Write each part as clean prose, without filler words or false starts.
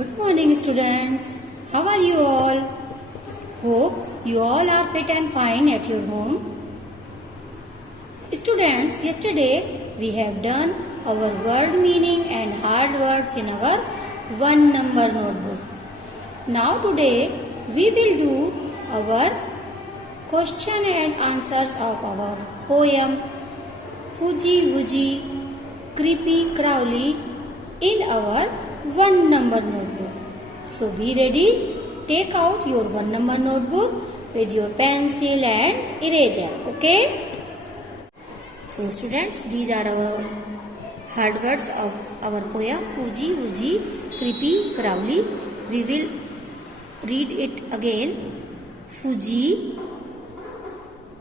Good morning, students. How are you all? Hope you all are fit and fine at your home. Students, yesterday we have done our word meaning and hard words in our one number notebook. Now today we will do our question and answers of our poem Fuzzy Wuzzy Creepy Crawly in our one number notebook. So be ready. Take out your one number notebook with your pencil and eraser. Okay? So students, these are our hard words of our poem Fuzzy Wuzzy Creepy Crawly. We will read it again. Fuzzy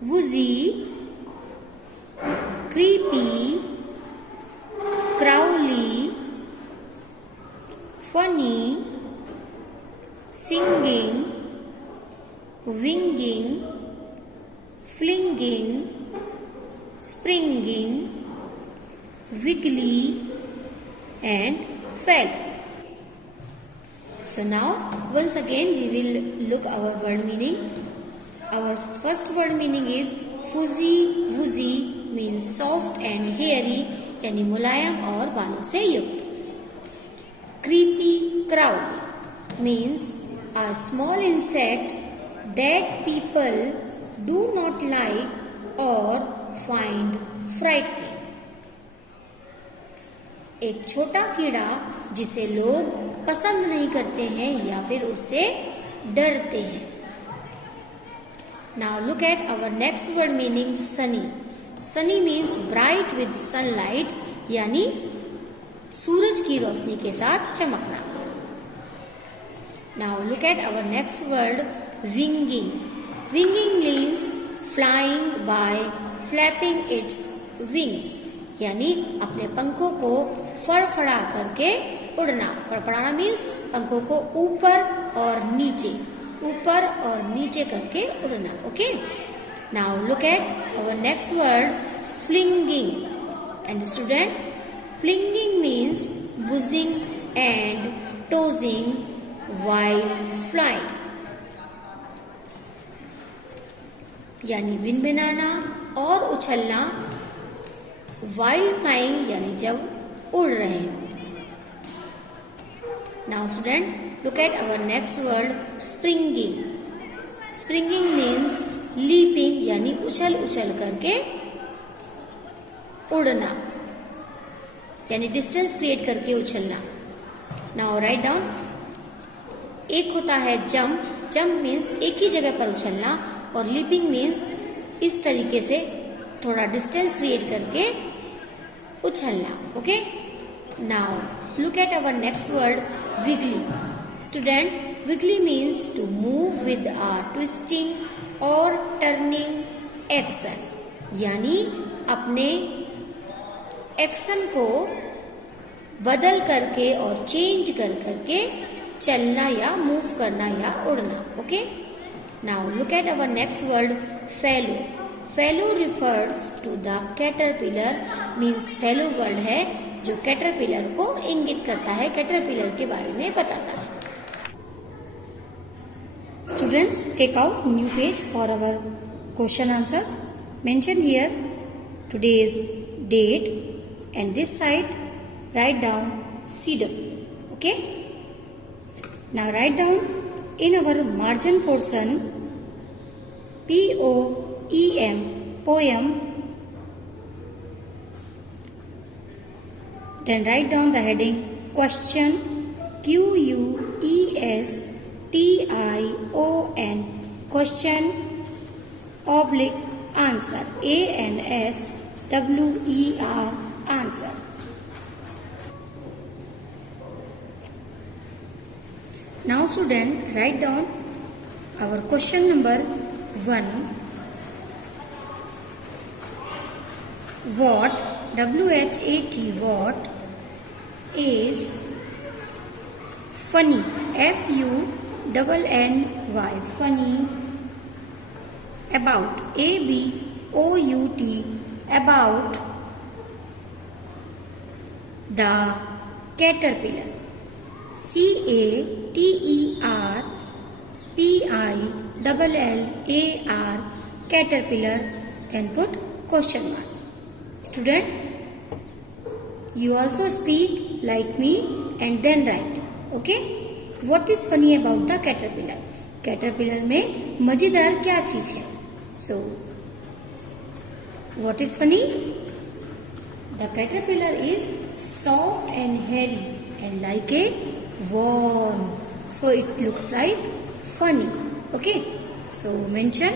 Wuzzy Creepy Crawly, funny, singing, winging, flinging, springing, wiggly and fell. So now once again we will look our word meaning. Our first word meaning is fuzzy wuzzy means soft and hairy यानी मुलायम और बालों से युक्त. Creepy crawly means a small insect that people do not like or find frightening. एक छोटा कीड़ा जिसे लोग पसंद नहीं करते हैं या फिर उससे डरते हैं. Now look at our next word meaning sunny. Sunny means bright with sunlight यानी सूरज की रोशनी के साथ चमकना. Now look at our next word winging. Winging means flying by flapping its wings यानी अपने पंखों को फड़फड़ा करके उड़ना. फड़फड़ाना मीन्स पंखों को ऊपर और नीचे करके उड़ना. Okay. Now look at our next word flinging. And student, flinging means buzzing and tossing while flying. यानी भिनभिनाना और उछलना while flying यानी जब उड़ रहे हैं. Now student, look at our next word springing. Springing means leaping यानी उछल करके उड़ना यानी डिस्टेंस क्रिएट करके उछलना. Now write down. एक होता है जंप मीन्स एक ही जगह पर उछलना और लीपिंग मीन्स इस तरीके से थोड़ा डिस्टेंस क्रिएट करके उछलना. Okay. Now look at our next word wiggly. Student, wiggly means to move with a twisting और टर्निंग एक्शन यानी अपने एक्शन को बदल करके और चेंज करके चलना या मूव करना या उड़ना. Okay. Now look at our next word fellow. Fellow refers to the caterpillar means fellow word है जो कैटरपिलर को इंगित करता है, कैटरपिलर के बारे में बताता है. Students, take out new page for our question answer. Mention here today's date and this side write down cedar. Okay. Now write down in our margin portion POEM poem. Then write down the heading question QUESTION question oblique answer ANSWER answer. Now student, write down our question number 1. What WHAT what is funny FUNNY funny about ABOUT about the caterpillar. CATERPILLAR, caterpillar, then put question mark. Student, you also speak like me and then write. Okay? What is funny about the caterpillar? Caterpillar में मजेदार क्या चीज है? So, what is funny? The caterpillar is soft and hairy and like a worm. So it looks like funny. Okay? So mention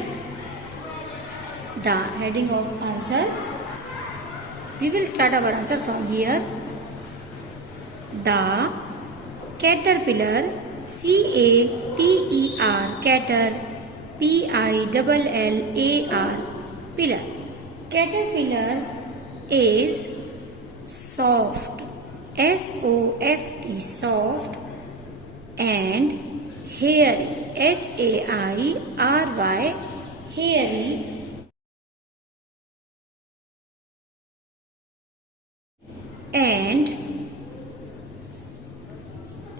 the heading of answer. We will start our answer from here. The caterpillar, CATER, cater, PILLAR, pillar. Caterpillar is soft, SOFT, soft, and hairy, HAIRY, hairy, and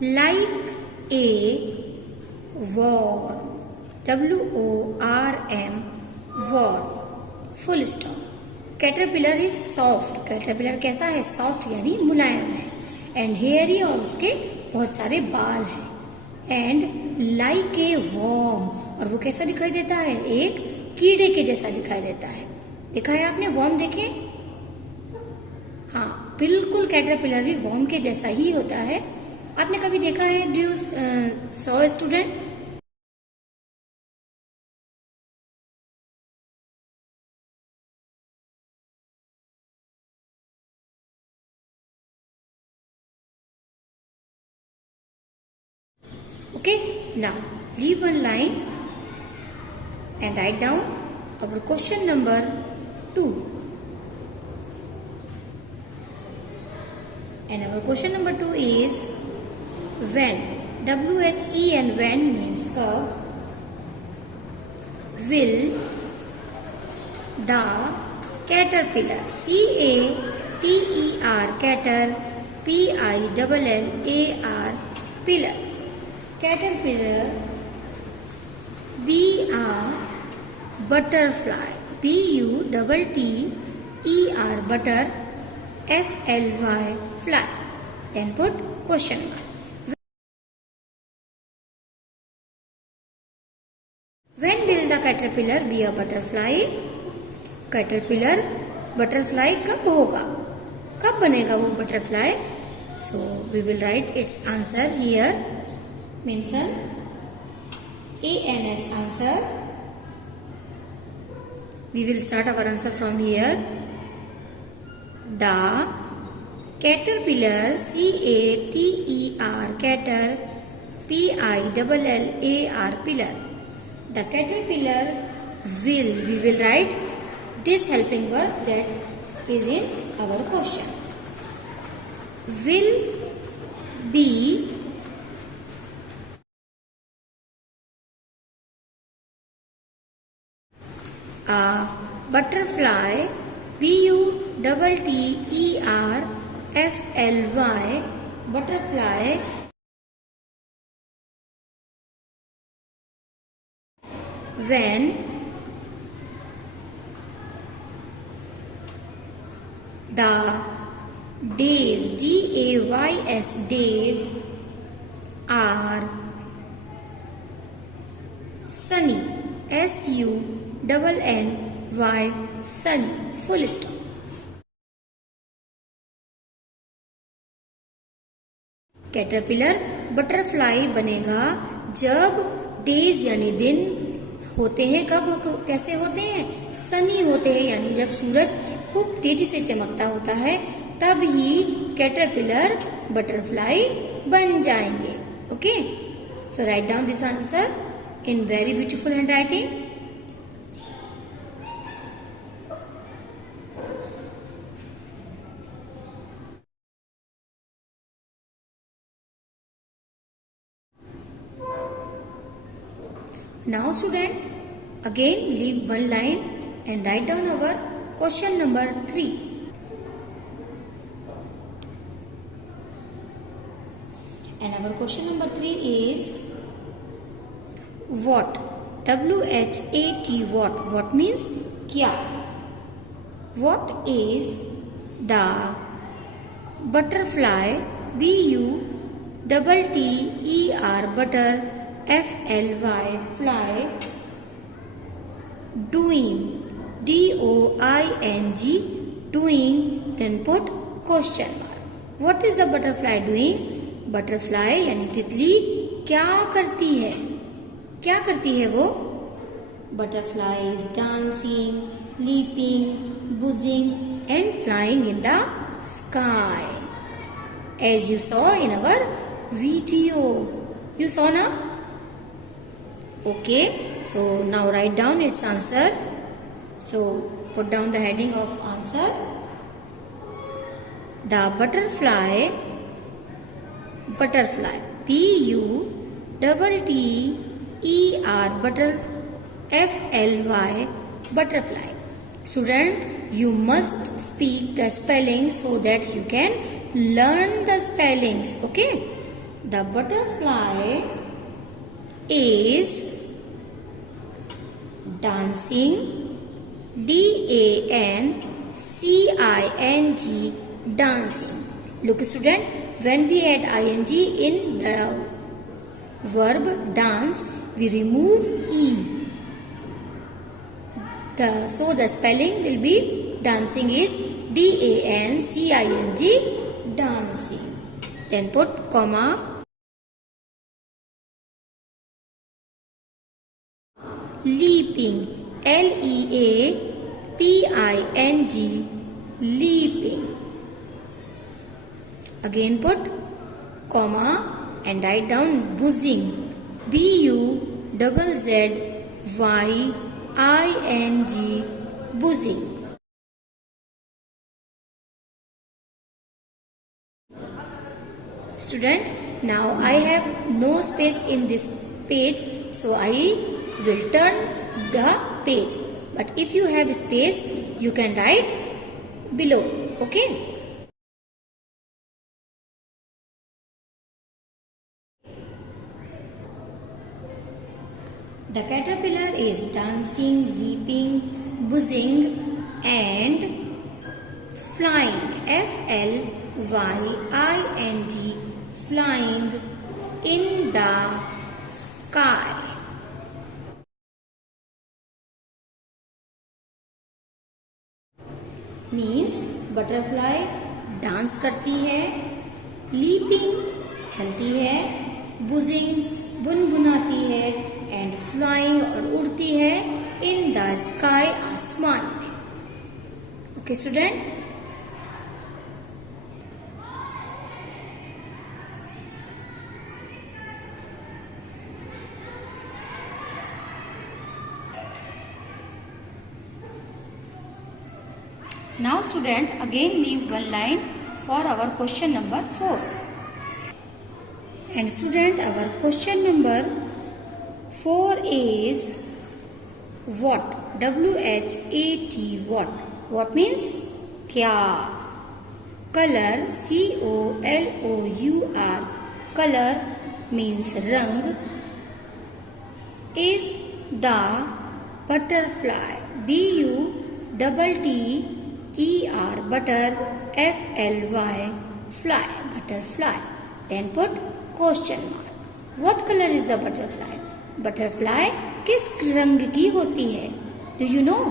like a worm, WORM, worm, full stop. Caterpillar is soft, caterpillar कैसा है? Soft यानी मुलायम है, and hairy और उसके बहुत सारे बाल हैं, एंड लाइक ए वॉर्म, और वो कैसा दिखाई देता है? एक कीड़े के जैसा दिखाई देता है। देखा है आपने वॉर्म? देखे? हाँ, बिल्कुल कैटरपिलर भी वॉर्म के जैसा ही होता है। आपने कभी देखा है? Do you saw student? Okay, now leave one line and write down our question number 2. And our question number 2 is when, WHEN, when means curve, will the caterpillar, CATER, cater, PILLAR, pillar, caterpillar be a butterfly, BUTTER, butter, FLY, fly, then put question mark. When will the caterpillar be a butterfly? caterpillar butterfly कब होगा? कब बनेगा वो butterfly? So we will write its answer here. Mention ANS answer. We will start our answer from here. The caterpillar, CATER, cater, PILLAR, pillar. The caterpillar will, we will write this helping word that is in our question. Will be a butterfly, BUTTERFLY, butterfly, when the days, DAYS, days are sunny, SUNNY, sunny, full stop. Caterpillar butterfly बनेगा जब days यानी दिन होते हैं। कब कैसे होते हैं? सनी होते हैं, यानी जब सूरज खूब तेजी से चमकता होता है तब ही कैटरपिलर बटरफ्लाई बन जाएंगे। Okay, so write down this answer in very beautiful hand writing. Now student, again leave one line and write down our question number 3. And our question number 3 is what? W-H-A-T, what? What means kya? What is the butterfly? B-U-T-T-E-R, butter, F-L-Y, fly, doing, D-O-I-N-G, doing, then put question mark. What is the butterfly doing? Butterfly यानी तितली क्या करती है? क्या करती है वो? Butterfly is dancing, leaping, buzzing and flying in the sky. As you saw in our video. You saw now? Okay. So now write down its answer. So put down the heading of answer. The butterfly, B-U-T-T-E-R, butter, F-L-Y, butterfly. Student, you must speak the spelling so that you can learn the spellings. Okay? The butterfly is dancing, D-A-N-C-I-N-G, dancing. Look student, when we add ing in the verb dance, we remove e. So the spelling will be dancing is D-A-N-C-I-N-G, dancing. Then put comma, leaping, L-E-A-P-I-N-G, leaping. Again put comma and write down buzzing, B-U-Z-Z-Y-I-N-G, buzzing. Student, now I have no space in this page, so I will turn the page. But if you have space, you can write below. Okay? The caterpillar is dancing, leaping, buzzing and flying, F-L-Y-I-N-G, flying in the sky. Means butterfly dance करती है, leaping चलती है, buzzing बुनबुनाती है and flying और उड़ती है in the sky, आसमान में. Okay student? Now student, again leave one line for our question number 4. And student, our question number 4 is what? W-H-A-T, what? What means क्या? Color, C-O-L-O-U-R, color means रंग. Is the butterfly, B-U-T-T-E-R, butter, F-L-Y, fly, butterfly. Then put question mark. What color is the butterfly? Butterfly किस रंग की होती है? Do you know?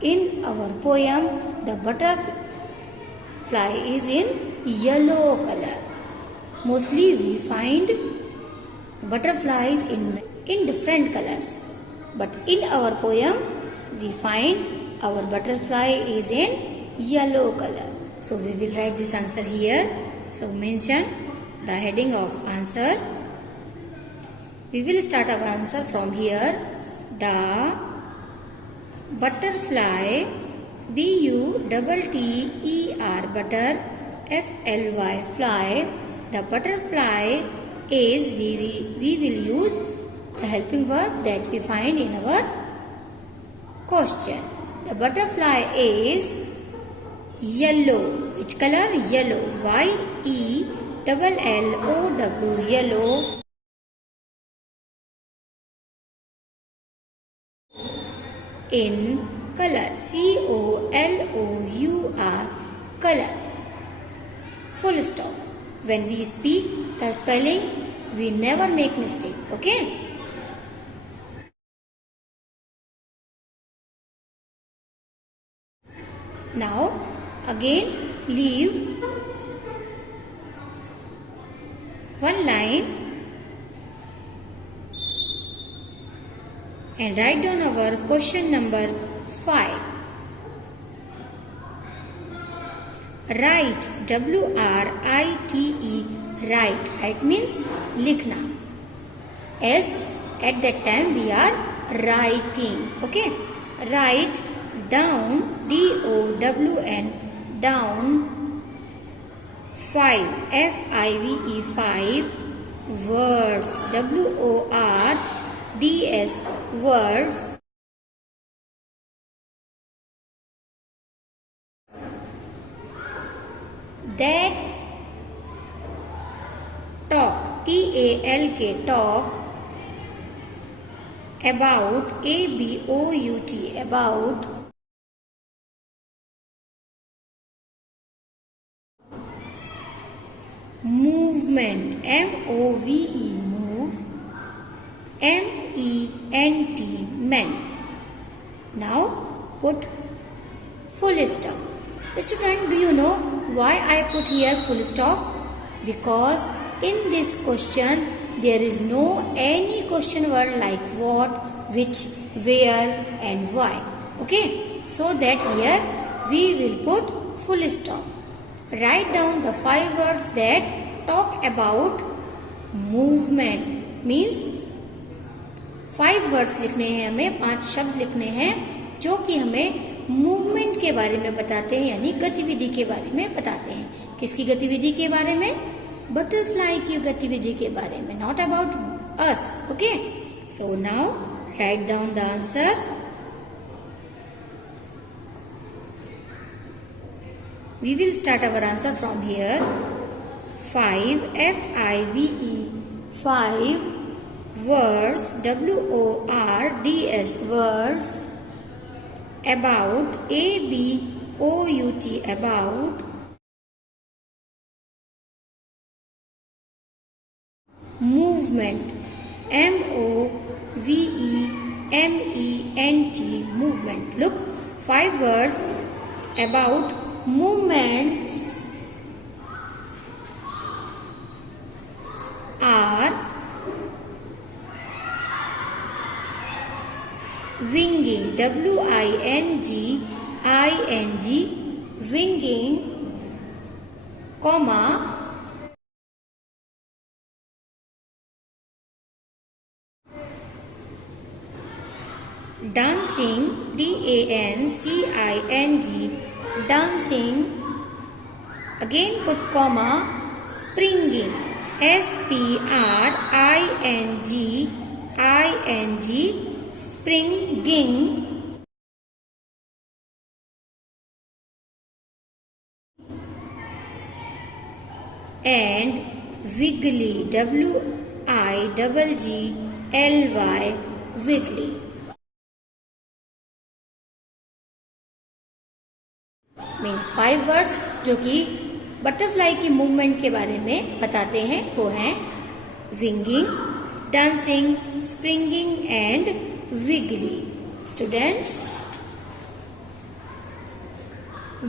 In our poem, the butterfly is in yellow color. Mostly we find butterflies in different colors. But in our poem, we find our butterfly is in yellow color. So we will write this answer here. So mention the heading of answer. We will start our answer from here. The butterfly, B-U-T-T-E-R, butter, F-L-Y, fly. The butterfly is, we will use the helping verb that we find in our question. The butterfly is yellow. Which color? Yellow. Y-E-L-L-O-W. double LOW, yellow. In color, COLOUR, color. Full stop. When we speak the spelling, we never make mistake. Okay? Now again leave one line and write down our question number 5. Write, WRITE, write. Write means likhna. As at that time we are writing. Okay? Write down, DOWN, down 5, FIVE, 5 words, WORDS, words. That talk, TALK, talk about, ABOUT, about. Movement, MOVE, move, MENT, men. Now put full stop. Student, do you know why I put here full stop? Because in this question there is no any question word like what, which, where and why. Okay, so that here we will put full stop. Write down the 5 words that talk about movement. Means 5 words लिखने हैं हमें, 5 शब्द लिखने हैं जो कि हमें movement के बारे में बताते हैं, यानी गतिविधि के बारे में बताते हैं. किसकी गतिविधि के बारे में? बटरफ्लाई की गतिविधि के बारे में, not about us. Okay, so now write down the answer. We will start our answer from here. 5, FIVE, 5 words, WORDS, words about, ABOUT, about. Movement, MOVEMENT, movement. Look, 5 words about movements are winging, WINGING, winging, comma, dancing, DANCING, dancing. Again put comma, springing, SPRINGING, springing. And wiggly, WIGGLY, wiggly. Means 5 words जो कि butterfly की movement के बारे में बताते हैं वो हैं winging, dancing, springing and wiggly. Students,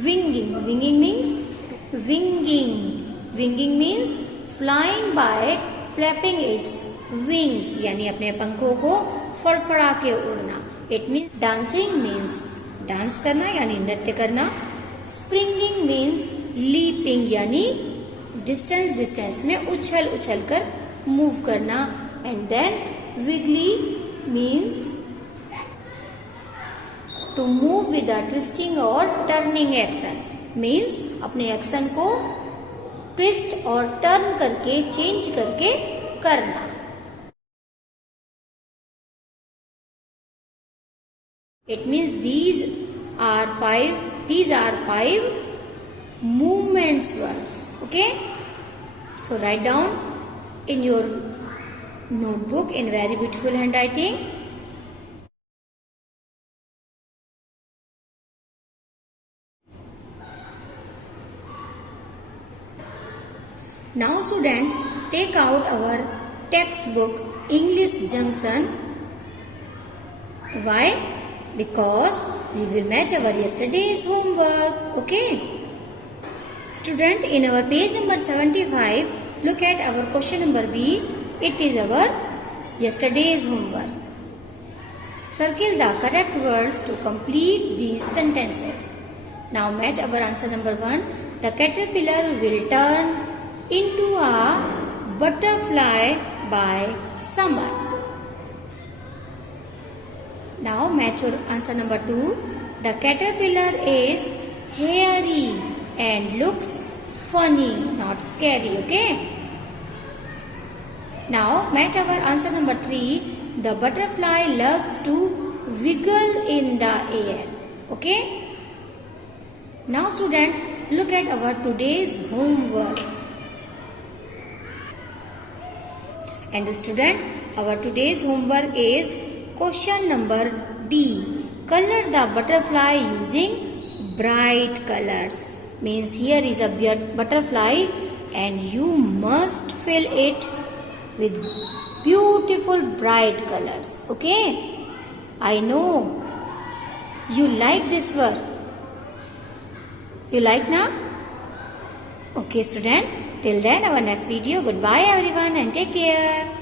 winging, winging means flying by flapping its wings, यानी अपने पंखों को फड़फड़ा के उड़ना. It means dancing means dance करना यानी नृत्य करना. स्प्रिंगिंग मीन्स लीपिंग यानी डिस्टेंस में उछल कर मूव करना. And then wiggly means to move with a twisting और टर्निंग एक्शन. मीन्स अपने एक्शन को ट्विस्ट और टर्न करके, चेंज करके करना. It means these are five movements words. Okay. So write down in your notebook in very beautiful handwriting. Now student, take out our textbook English Junction. Why? Because we will match our yesterday's homework. Okay? Student, in our page number 75, look at our question number B. It is our yesterday's homework. Circle the correct words to complete these sentences. Now match our answer number 1. The caterpillar will turn into a butterfly by summer. Now match your answer number 2. The caterpillar is hairy and looks funny, not scary. Okay? Now match our answer number 3. The butterfly loves to wiggle in the air. Okay? Now student, look at our today's homework. And student, our today's homework is question number D. Color the butterfly using bright colors. Means here is a butterfly and you must fill it with beautiful bright colors. Okay? I know you like this work. You like now? Okay student. Till then, our next video. Goodbye everyone and take care.